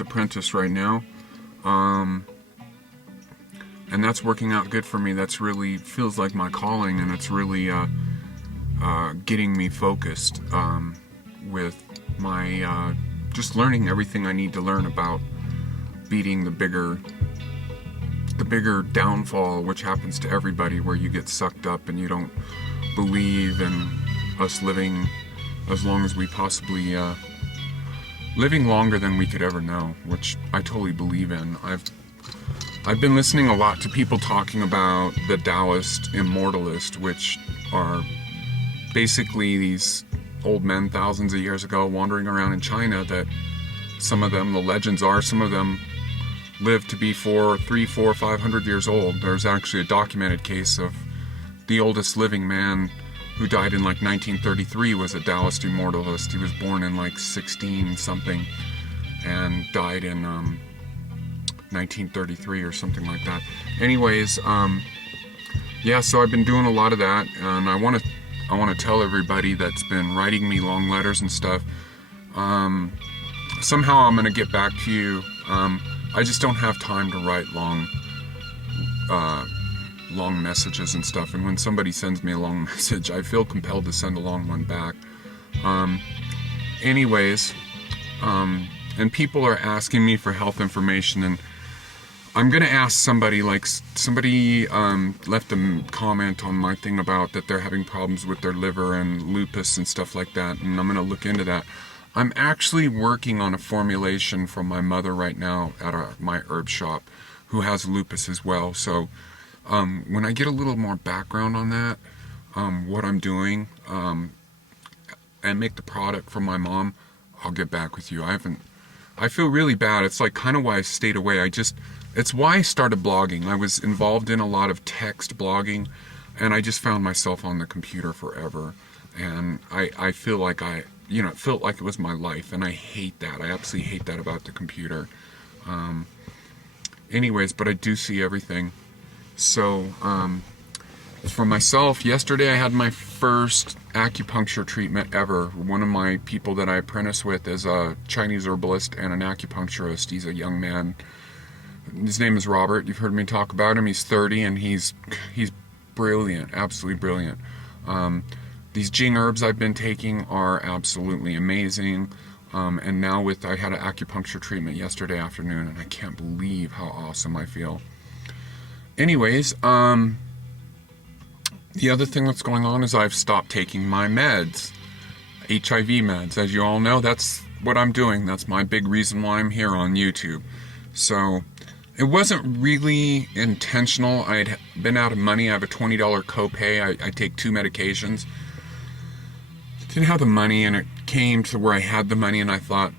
apprentice right now. And that's working out good for me. That's really feels like my calling, and it's really getting me focused with my just learning everything I need to learn about beating the bigger downfall, which happens to everybody, where you get sucked up and you don't believe in us living as long as we possibly living longer than we could ever know, which I totally believe in. I've been listening a lot to people talking about the Taoist immortalist, which are basically these old men thousands of years ago wandering around in China, that some of them, the legends are, some of them lived to be 500 years old. There's actually a documented case of the oldest living man who died in like 1933 was a Taoist immortalist. He was born in like 16 something and died in 1933 or something like that. Anyways, yeah, so I've been doing a lot of that, and I want to tell everybody that's been writing me long letters and stuff. Somehow I'm going to get back to you. I just don't have time to write long messages and stuff, and when somebody sends me a long message, I feel compelled to send a long one back. Anyways, and people are asking me for health information, and I'm gonna ask somebody, like somebody left a comment on my thing about that they're having problems with their liver and lupus and stuff like that, and I'm gonna look into that. I'm actually working on a formulation from my mother right now at my herb shop, who has lupus as well. So when I get a little more background on that, what I'm doing, and make the product for my mom, I'll get back with you. I feel really bad. It's like kind of why I stayed away. It's why I started blogging. I was involved in a lot of text blogging, and I just found myself on the computer forever. And I feel like it felt like it was my life, and I hate that. I absolutely hate that about the computer. Anyways, but I do see everything. So, for myself, yesterday I had my first acupuncture treatment ever. One of my people that I apprentice with is a Chinese herbalist and an acupuncturist. He's a young man. His name is Robert. You've heard me talk about him. He's 30, and he's brilliant, absolutely brilliant. These Jing herbs I've been taking are absolutely amazing. And now I had an acupuncture treatment yesterday afternoon, and I can't believe how awesome I feel. Anyways, the other thing that's going on is I've stopped taking my meds, HIV meds. As you all know, that's what I'm doing. That's my big reason why I'm here on YouTube. So it wasn't really intentional. I'd been out of money. I have a $20 copay. I take 2 medications. Didn't have the money, and it came to where I had the money, and I thought,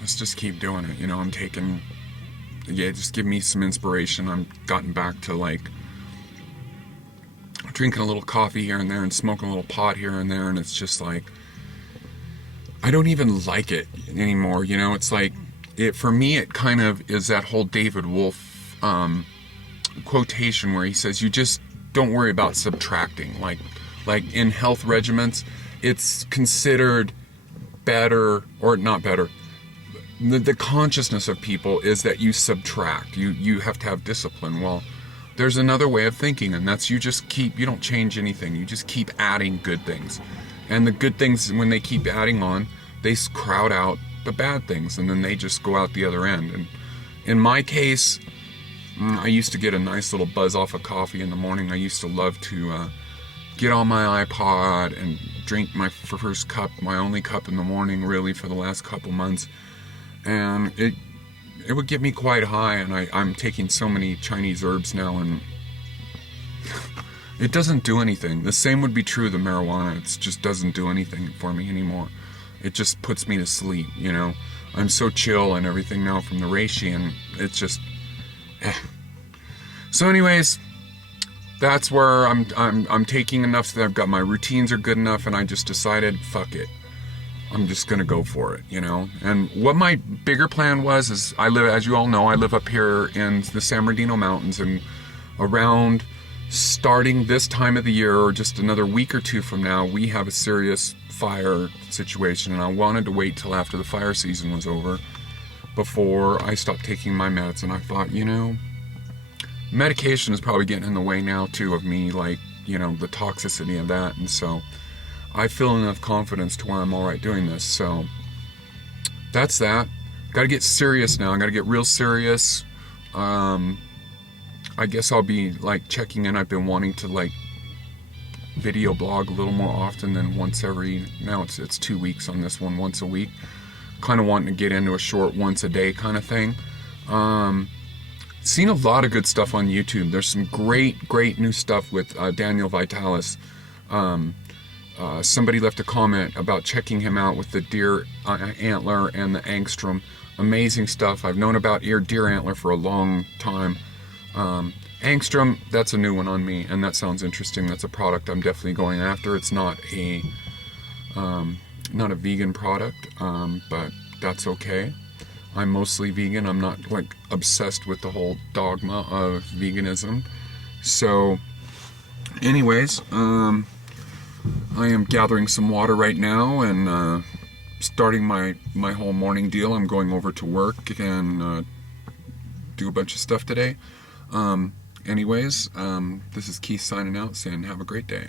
let's just keep doing it. I'm taking, just give me some inspiration. I'm gotten back to like drinking a little coffee here and there and smoking a little pot here and there, and it's just like, I don't even like it anymore. It's like, for me, it kind of is that whole David Wolf quotation where he says, you just don't worry about subtracting. Like in health regimens, it's considered better, or not better. The consciousness of people is that you subtract. You have to have discipline. Well, there's another way of thinking, and that's you don't change anything. You just keep adding good things. And the good things, when they keep adding on, they crowd out the bad things, and then they just go out the other end. And in my case, I used to get a nice little buzz off of coffee in the morning. I used to love to get on my iPod and drink my first cup, my only cup in the morning, really, for the last couple months. And it would get me quite high, and I'm taking so many Chinese herbs now, and it doesn't do anything. The same would be true of the marijuana. It just doesn't do anything for me anymore. It just puts me to sleep, I'm so chill and everything now from the reishi, and it's just, So anyways, that's where I'm taking enough so that I've got my routines are good enough, and I just decided, fuck it. I'm just gonna go for it, And what my bigger plan was is as you all know, I live up here in the San Bernardino Mountains, and around starting this time of the year, or just another week or two from now, we have a serious fire situation, and I wanted to wait till after the fire season was over before I stopped taking my meds. And I thought, medication is probably getting in the way now too of me, like, the toxicity of that. And so I feel enough confidence to where I'm all right doing this. So that's that. Got to get serious now. I got to get real serious. I guess I'll be like checking in. I've been wanting to like video blog a little more often than once every, now it's 2 weeks on this one, once a week. Kind of wanting to get into a short once a day kind of thing. Seen a lot of good stuff on YouTube. There's some great new stuff with Daniel Vitalis. Somebody left a comment about checking him out with the deer antler and the angstrom. Amazing stuff. I've known about deer antler for a long time. Angstrom, that's a new one on me, and that sounds interesting. That's a product I'm definitely going after. It's not a vegan product, but that's okay. I'm mostly vegan. I'm not like obsessed with the whole dogma of veganism. So anyways, I am gathering some water right now and starting my whole morning deal. I'm going over to work and do a bunch of stuff today. Anyways, this is Keith signing out, saying have a great day.